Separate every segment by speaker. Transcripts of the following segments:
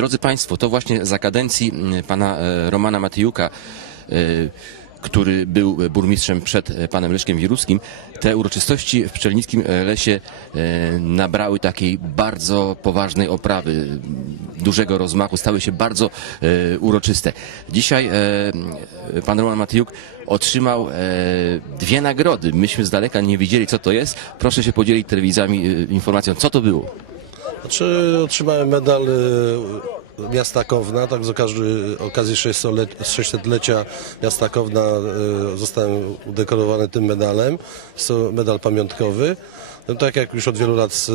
Speaker 1: Drodzy Państwo, to właśnie za kadencji mm, pana e, Romana Matyjuka, e, który był burmistrzem przed e, panem Leszkiem Wiruskim, te uroczystości w Pszczelnickim Lesie nabrały takiej bardzo poważnej oprawy, m, dużego rozmachu, stały się bardzo uroczyste. Dzisiaj pan Roman Matyjuk otrzymał dwie nagrody. Myśmy z daleka nie wiedzieli, co to jest. Proszę się podzielić telewizami informacją, co to było.
Speaker 2: Znaczy, otrzymałem medal y, miasta Kowna, tak z okazji, okazji 600-le- 600-lecia miasta Kowna y, zostałem udekorowany tym medalem. Jest to medal pamiątkowy. No, tak jak już od wielu lat z,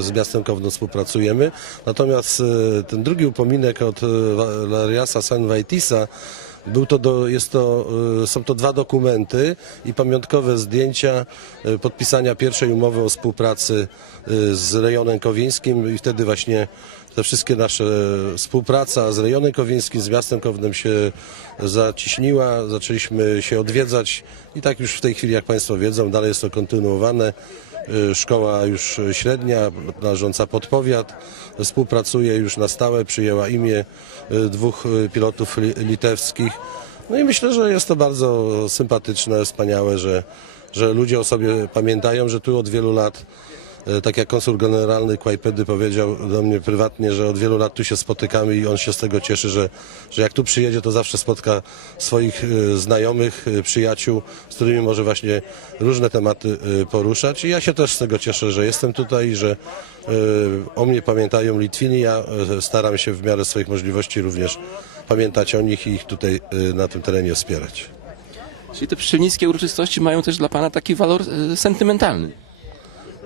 Speaker 2: z, miastem Kowno współpracujemy. Natomiast y, ten drugi upominek od Valeriasa Sanwaitisa był to do, jest to, y, są to dwa dokumenty i pamiątkowe zdjęcia y, podpisania pierwszej umowy o współpracy y, z rejonem kowińskim i wtedy właśnie te wszystkie nasze współpraca z rejonem kowińskim, z miastem Kownem się zaciśniła, zaczęliśmy się odwiedzać i tak już w tej chwili, jak Państwo wiedzą, dalej jest to kontynuowane. Y, Szkoła już średnia, należąca pod powiat, współpracuje już na stałe, przyjęła imię y, dwóch y, pilotów li- litewskich. No i myślę, że jest to bardzo sympatyczne, wspaniałe, że, że ludzie o sobie pamiętają, że tu od wielu lat, y, tak jak konsul generalny Kłajpedy powiedział do mnie prywatnie, że od wielu lat tu się spotykamy i on się z tego cieszy, że, że jak tu przyjedzie, to zawsze spotka swoich y, znajomych, y, przyjaciół, z którymi może właśnie różne tematy poruszać. I ja się też z tego cieszę, że jestem tutaj i że o mnie pamiętają Litwini. Ja staram się w miarę swoich możliwości również pamiętać o nich i ich tutaj na tym terenie wspierać.
Speaker 1: Czyli te pszczelnickie uroczystości mają też dla pana taki walor e, sentymentalny.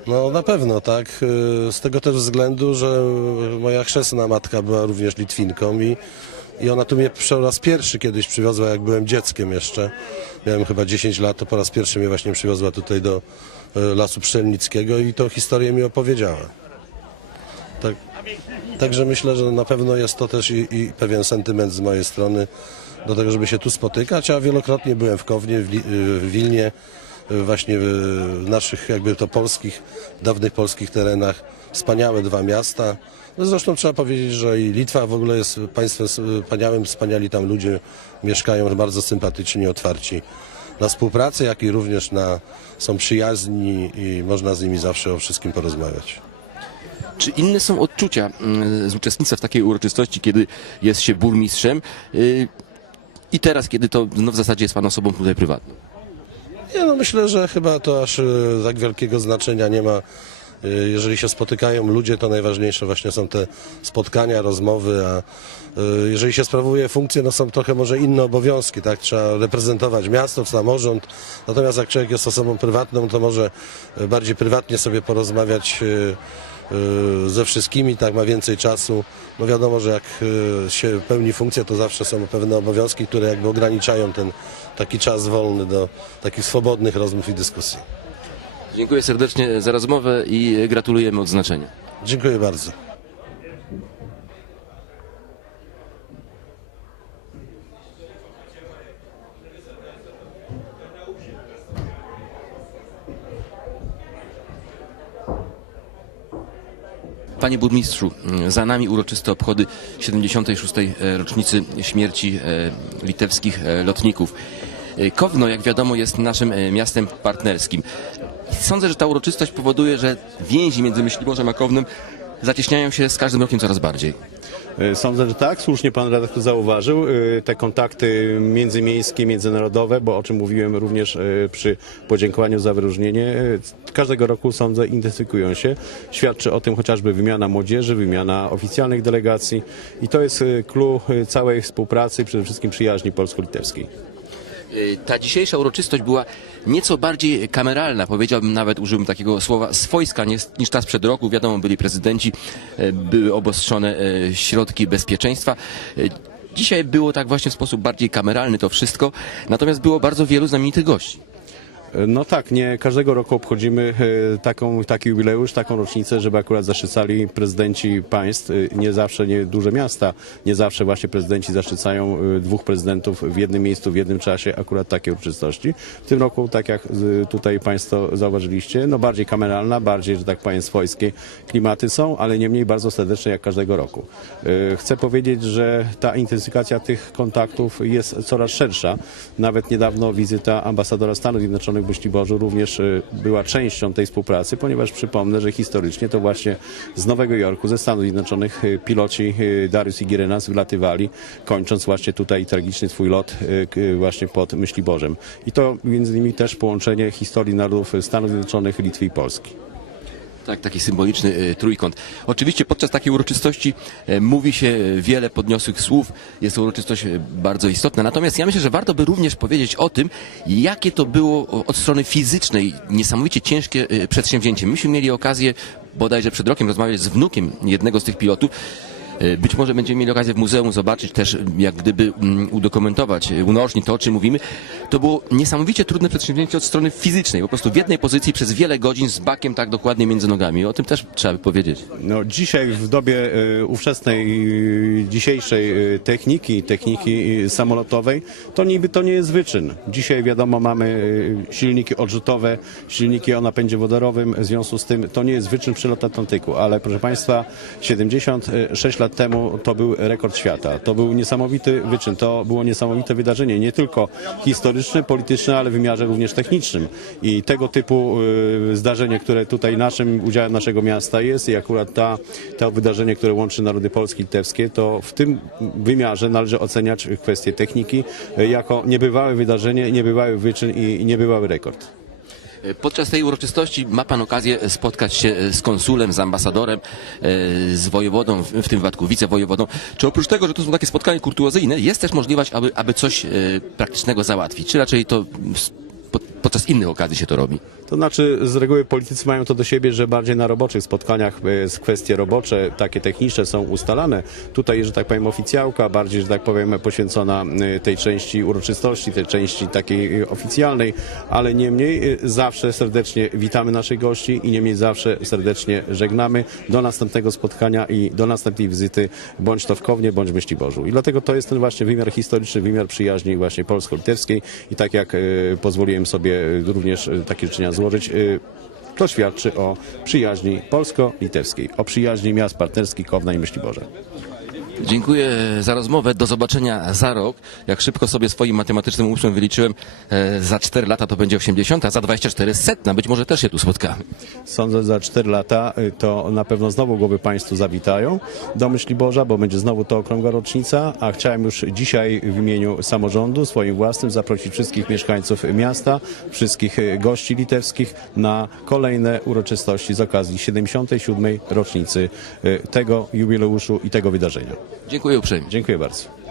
Speaker 2: No na pewno, tak. Y, Z tego też względu, że moja chrzestna matka była również Litwinką i, i ona tu mnie po raz pierwszy kiedyś przywiozła, jak byłem dzieckiem jeszcze. Miałem chyba 10 lat, to po raz pierwszy mnie właśnie przywiozła tutaj do y, Lasu Pszczelnickiego i tą historię mi opowiedziała. Tak, także myślę, że na pewno jest to też i, i pewien sentyment z mojej strony do tego, żeby się tu spotykać, a wielokrotnie byłem w Kownie, w, Li, w Wilnie, właśnie w naszych jakby to polskich, dawnych polskich terenach. Wspaniałe dwa miasta. No zresztą trzeba powiedzieć, że i Litwa w ogóle jest państwem wspaniałym, wspaniali tam ludzie mieszkają bardzo sympatycznie, otwarci na współpracę, jak i również na, są przyjazni i można z nimi zawsze o wszystkim porozmawiać.
Speaker 1: Czy inne są odczucia mm, z uczestnictwa w takiej uroczystości, kiedy jest się burmistrzem y, i teraz, kiedy to no, w zasadzie jest pan osobą tutaj prywatną?
Speaker 2: Nie, no myślę, że chyba to aż tak wielkiego znaczenia nie ma. E, Jeżeli się spotykają ludzie, to najważniejsze właśnie są te spotkania, rozmowy, a e, jeżeli się sprawuje funkcję, no są trochę może inne obowiązki, tak? Trzeba reprezentować miasto, samorząd. Natomiast jak człowiek jest osobą prywatną, to może bardziej prywatnie sobie porozmawiać ze wszystkimi, tak ma więcej czasu. No wiadomo, że jak e, się pełni funkcję, to zawsze są pewne obowiązki, które jakby ograniczają ten taki czas wolny do takich swobodnych rozmów i dyskusji.
Speaker 1: Dziękuję serdecznie za rozmowę i gratulujemy odznaczenia.
Speaker 2: Dziękuję bardzo.
Speaker 1: Panie burmistrzu, za nami uroczyste obchody 76. rocznicy śmierci e, litewskich e, lotników. E, Kowno, jak wiadomo, jest naszym e, miastem partnerskim. Sądzę, że ta uroczystość powoduje, że więzi między Myślimorzem a Kownem zacieśniają się z każdym rokiem coraz bardziej.
Speaker 3: E, Sądzę, że tak. Słusznie pan redaktor zauważył. e, Te kontakty międzymiejskie, międzynarodowe, bo o czym mówiłem również e, przy podziękowaniu za wyróżnienie, każdego roku sądzę intensyfikują się. Świadczy o tym chociażby wymiana młodzieży, wymiana oficjalnych delegacji i to jest e, całej współpracy przede wszystkim przyjaźni polsko-litewskiej.
Speaker 1: Y, Ta dzisiejsza uroczystość była nieco bardziej kameralna, powiedziałbym nawet, użyłbym takiego słowa, swojska niż, ta sprzed roku. Wiadomo, byli prezydenci, e, były obostrzone e, środki bezpieczeństwa. E, Dzisiaj było tak właśnie w sposób bardziej kameralny to wszystko, natomiast było bardzo wielu znamienitych gości.
Speaker 3: No tak, nie każdego roku obchodzimy e, taką, taki jubileusz, taką rocznicę, żeby akurat zaszczycali prezydenci państw. E, Nie zawsze, nie duże miasta, nie zawsze właśnie prezydenci zaszczycają e, dwóch prezydentów w jednym miejscu, w jednym czasie, akurat takie uroczystości. W tym roku, tak jak tutaj Państwo zauważyliście, no bardziej kameralna, bardziej, że tak powiem, swojskie klimaty są, ale niemniej bardzo serdeczne jak każdego roku. Chcę powiedzieć, że ta intensyfikacja tych kontaktów jest coraz szersza. Nawet niedawno wizyta ambasadora Stanów Zjednoczonych w Myśliborzu również e, była częścią tej współpracy, ponieważ przypomnę, że historycznie to właśnie z Nowego Jorku, ze Stanów Zjednoczonych e, piloci e, Darius i Girenas wylatywali, kończąc właśnie tutaj tragiczny swój lot właśnie pod Myśliborzem. I to między innymi też połączenie historii narodów Stanów Zjednoczonych, Litwy i Polski.
Speaker 1: Tak, taki symboliczny e, trójkąt. Oczywiście podczas takiej uroczystości e, mówi się e, wiele podniosłych słów. Jest to uroczystość bardzo istotna. Natomiast ja myślę, że warto by również powiedzieć o tym, jakie to było od strony fizycznej niesamowicie ciężkie przedsięwzięcie. Myśmy mieli okazję bodajże przed rokiem rozmawiać z wnukiem jednego z tych pilotów. E, Być może będziemy mieli okazję w muzeum zobaczyć też, jak gdyby udokumentować, e, unaocznić to, o czym mówimy. To było niesamowicie trudne przedsięwzięcie od strony fizycznej. Po prostu w jednej pozycji przez wiele godzin z bakiem tak dokładnie między nogami. O tym też trzeba by powiedzieć.
Speaker 3: No, dzisiaj w dobie e, ówczesnej, dzisiejszej techniki, techniki samolotowej, to niby to nie jest wyczyn. Dzisiaj wiadomo mamy silniki odrzutowe, silniki o napędzie wodorowym, w związku z tym to nie jest wyczyn przelot Atlantyku, ale proszę Państwa, 76 lat temu to był rekord świata. To był niesamowity wyczyn, to było niesamowite wydarzenie, nie tylko historyczne, polityczne, ale w wymiarze również technicznym. I tego typu e, zdarzenie, które tutaj naszym udziałem naszego miasta jest i akurat ta, to wydarzenie, które łączy narody polskie i litewskie, to w tym wymiarze należy oceniać kwestię techniki jako niebywałe wydarzenie, niebywały wyczyn i niebywały rekord.
Speaker 1: Podczas tej uroczystości ma Pan okazję spotkać się e, z konsulem, z ambasadorem, e, z wojewodą, w tym wypadku wicewojewodą. Czy oprócz tego, że to są takie spotkania kurtuazyjne, jest też możliwość, aby, aby coś e, praktycznego załatwić? Czy raczej to podczas innych okazji się to robi?
Speaker 3: To znaczy, z reguły politycy mają to do siebie, że bardziej na roboczych spotkaniach e, kwestie robocze, takie techniczne są ustalane. Tutaj, że tak powiem, oficjałka, bardziej, że tak powiem, poświęcona e, tej części uroczystości, tej części takiej e, oficjalnej, ale niemniej zawsze serdecznie witamy naszych gości i niemniej zawsze serdecznie żegnamy do następnego spotkania i do następnej wizyty, bądź to w Kownie, bądź w Myśliborzu. I dlatego to jest ten właśnie wymiar historyczny, wymiar przyjaźni właśnie polsko-litewskiej i tak jak pozwoliłem sobie również takie życzenia złożyć, e, to świadczy o przyjaźni polsko-litewskiej, o przyjaźni miast partnerskich Kowna i Myśliborze.
Speaker 1: Dziękuję za rozmowę. Do zobaczenia za rok. Jak szybko sobie swoim matematycznym umysłem wyliczyłem, e, za 4 lata to będzie 80, a za 24 setna. Być może też się tu spotkamy.
Speaker 3: Sądzę, że za 4 lata y, to na pewno znowu głowy Państwu zawitają do Myśliborza, bo będzie znowu to okrągła rocznica, a chciałem już dzisiaj w imieniu samorządu swoim własnym zaprosić wszystkich mieszkańców miasta, wszystkich y, gości litewskich na kolejne uroczystości z okazji 77. rocznicy y, tego jubileuszu i tego wydarzenia.
Speaker 1: Dziękuję uprzejmie.
Speaker 3: Dziękuję bardzo.